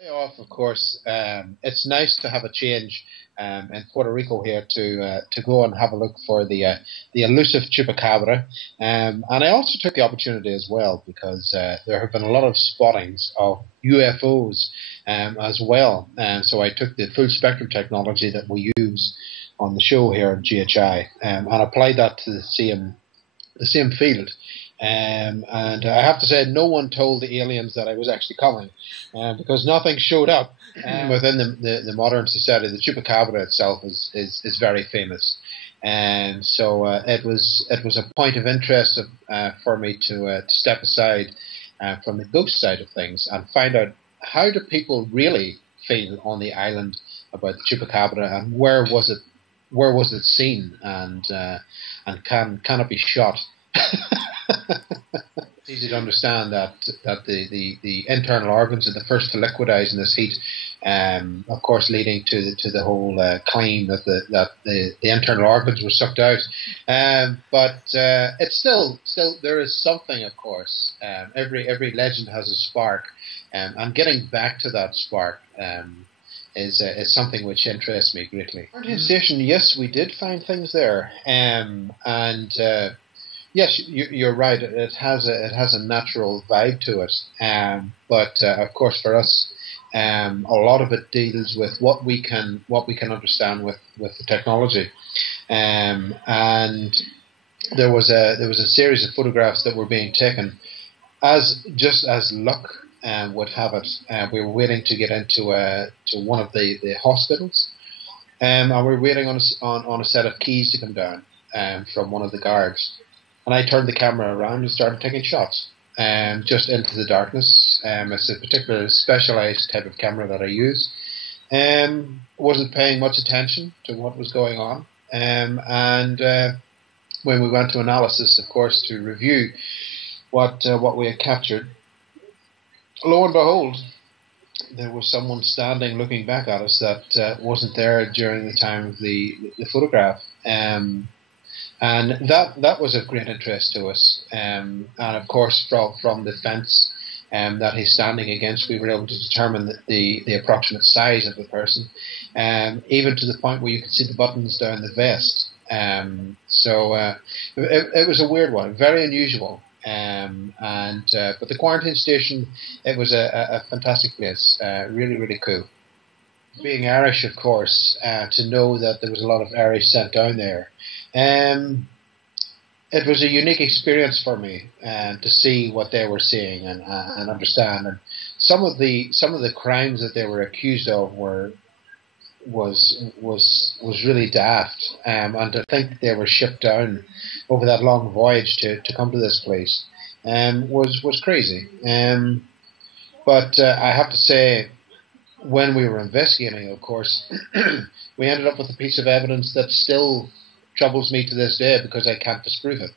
Day off, of course. It's nice to have a change in Puerto Rico here to go and have a look for the elusive Chupacabra. And I also took the opportunity as well because there have been a lot of spottings of UFOs as well. And so I took the full spectrum technology that we use on the show here at GHI and applied that to the same field. And I have to say, no one told the aliens that I was actually coming, because nothing showed up. Within the modern society, the chupacabra itself is very famous, and so it was a point of interest for me to step aside from the ghost side of things and find out how do people really feel on the island about the chupacabra, and where was it seen, and can it be shot? It's easy to understand that the internal organs are the first to liquidize in this heat, of course, leading to the whole claim that the internal organs were sucked out. But it's still there is something, of course. Every legend has a spark, and getting back to that spark. Is something which interests me greatly. Quarantine station, yes, we did find things there, and yes, you're right. It has a natural vibe to it, but of course for us, a lot of it deals with what we can understand with the technology, and there was a series of photographs that were being taken, just as luck would have it. We were waiting to get into to one of the hospitals, and we were waiting on a set of keys to come down from one of the guards. And I turned the camera around and started taking shots, just into the darkness. It's a particular specialized type of camera that I use. Wasn't paying much attention to what was going on. And when we went to analysis, of course, to review what we had captured, lo and behold, there was someone standing looking back at us that wasn't there during the time of the photograph. And that was of great interest to us. And of course, from the fence that he's standing against, we were able to determine the approximate size of the person, even to the point where you could see the buttons down the vest. So it was a weird one, very unusual. But the quarantine station, it was a fantastic place, really, really cool. Being Irish, of course, to know that there was a lot of Irish sent down there. It was a unique experience for me to see what they were seeing and understand. And some of the crimes that they were accused of was really daft. And to think that they were shipped down over that long voyage to come to this place was crazy. But I have to say, when we were investigating, of course, we ended up with a piece of evidence that still troubles me to this day because I can't disprove it.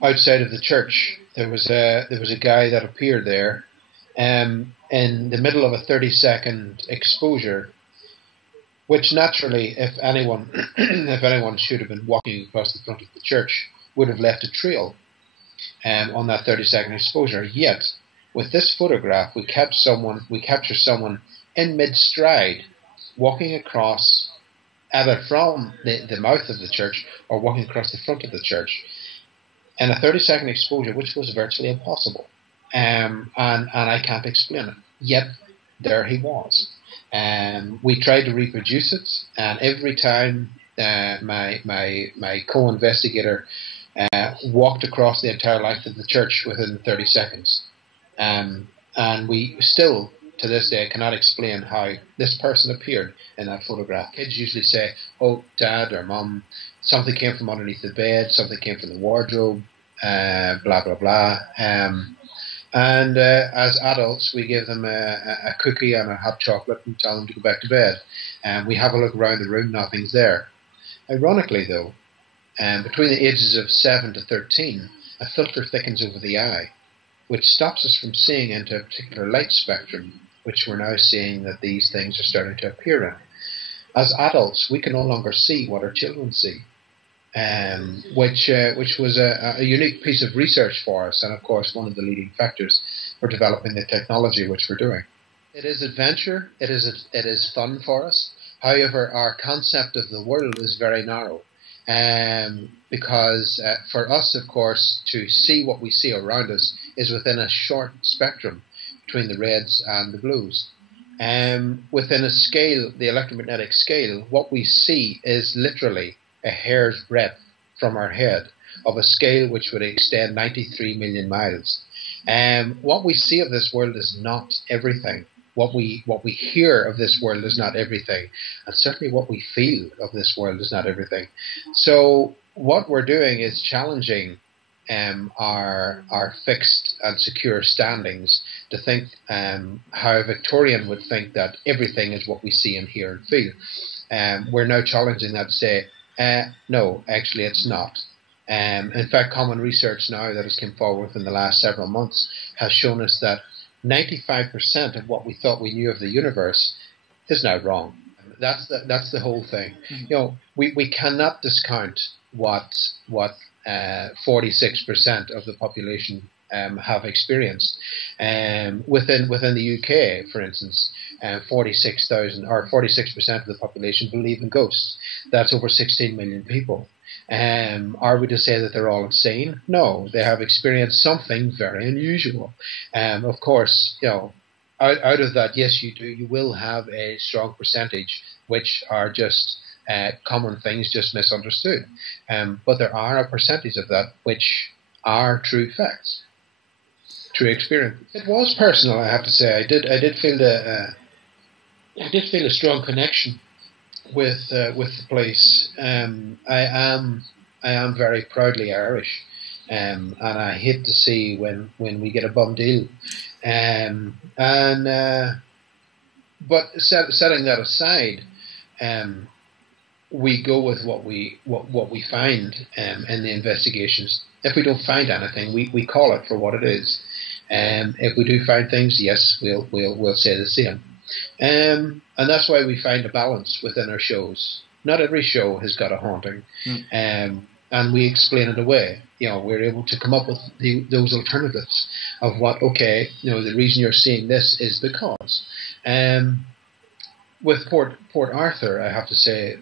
Outside of the church, there was a guy that appeared there, in the middle of a 30-second exposure, which naturally, if anyone should have been walking across the front of the church, would have left a trail on that 30-second exposure. Yet, with this photograph, we capture someone in mid-stride, walking across either from the mouth of the church or walking across the front of the church in a 30-second exposure, which was virtually impossible. And I can't explain it. Yet, there he was. We tried to reproduce it, and every time my co-investigator walked across the entire length of the church within 30 seconds. And we still, to this day, cannot explain how this person appeared in that photograph. Kids usually say, oh, Dad or Mum, something came from underneath the bed, something came from the wardrobe, blah, blah, blah. And as adults, we give them a cookie and a hot chocolate and tell them to go back to bed. And we have a look around the room, nothing's there. Ironically, though, between the ages of 7 to 13, a filter thickens over the eye, which stops us from seeing into a particular light spectrum, which we're now seeing that these things are starting to appear in. As adults, we can no longer see what our children see. which was a unique piece of research for us, and of course one of the leading factors for developing the technology which we're doing. It is adventure. It is fun for us. However, our concept of the world is very narrow, because for us, of course, to see what we see around us is within a short spectrum between the reds and the blues. Within a scale, the electromagnetic scale, what we see is literally a hair's breadth from our head of a scale which would extend 93 million miles. What we see of this world is not everything. What we hear of this world is not everything, and certainly what we feel of this world is not everything. So what we're doing is challenging our fixed and secure standings to think how a Victorian would think that everything is what we see and hear and feel. We're now challenging that to say, no, actually it's not. In fact, common research now that has come forward in the last several months has shown us that 95% of what we thought we knew of the universe is now wrong. That's the whole thing. You know, we cannot discount what 46% of the population have experienced. Within the UK, for instance, 46% of the population believe in ghosts. That's over 16 million people. Are we to say that they're all insane? No, they have experienced something very unusual. Of course, you know, out of that, yes, you will have a strong percentage which are just common things, just misunderstood. But there are a percentage of that which are true facts, true experience. It was personal, I have to say. I did feel a strong connection with the place. I am very proudly Irish, and I hate to see when we get a bum deal. But setting that aside, we go with what we find in the investigations. If we don't find anything, we call it for what it is. If we do find things, yes, we'll say the same. And that's why we find a balance within our shows. Not every show has got a haunting, and we explain it away. You know, we're able to come up with those alternatives of what. Okay, you know, the reason you're seeing this is because. With Port Arthur, I have to say,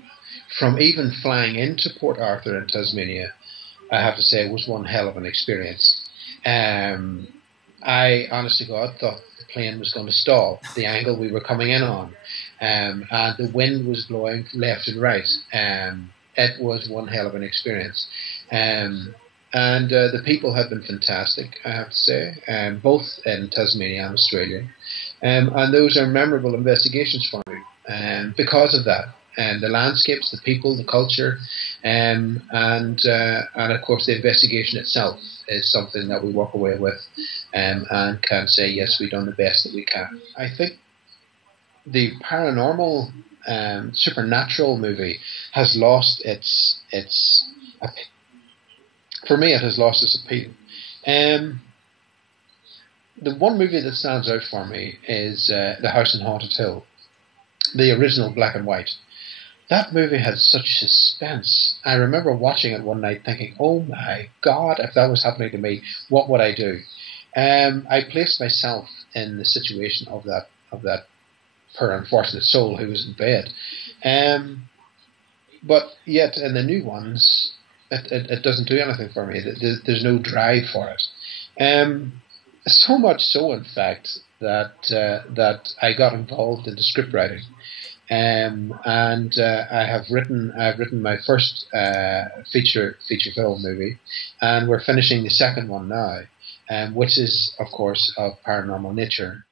from even flying into Port Arthur in Tasmania, I have to say it was one hell of an experience. I, honest to God, thought the plane was going to stall, the angle we were coming in on, and the wind was blowing left and right. It was one hell of an experience. And the people have been fantastic, I have to say, both in Tasmania and Australia. And those are memorable investigations for me because of that. And the landscapes, the people, the culture, and of course the investigation itself is something that we walk away with and can say, yes, we've done the best that we can. I think the paranormal supernatural movie has lost its for me, it has lost its appeal. The one movie that stands out for me is The House on Haunted Hill, the original black and white. That movie had such suspense. I remember watching it one night thinking, oh my God, if that was happening to me, what would I do? I placed myself in the situation of that poor unfortunate soul who was in bed. But yet in the new ones, it doesn't do anything for me. There's no drive for it. So much so, in fact, that I got involved in the script writing. I've written my first feature film movie, and we're finishing the second one now, which is, of course, of paranormal nature.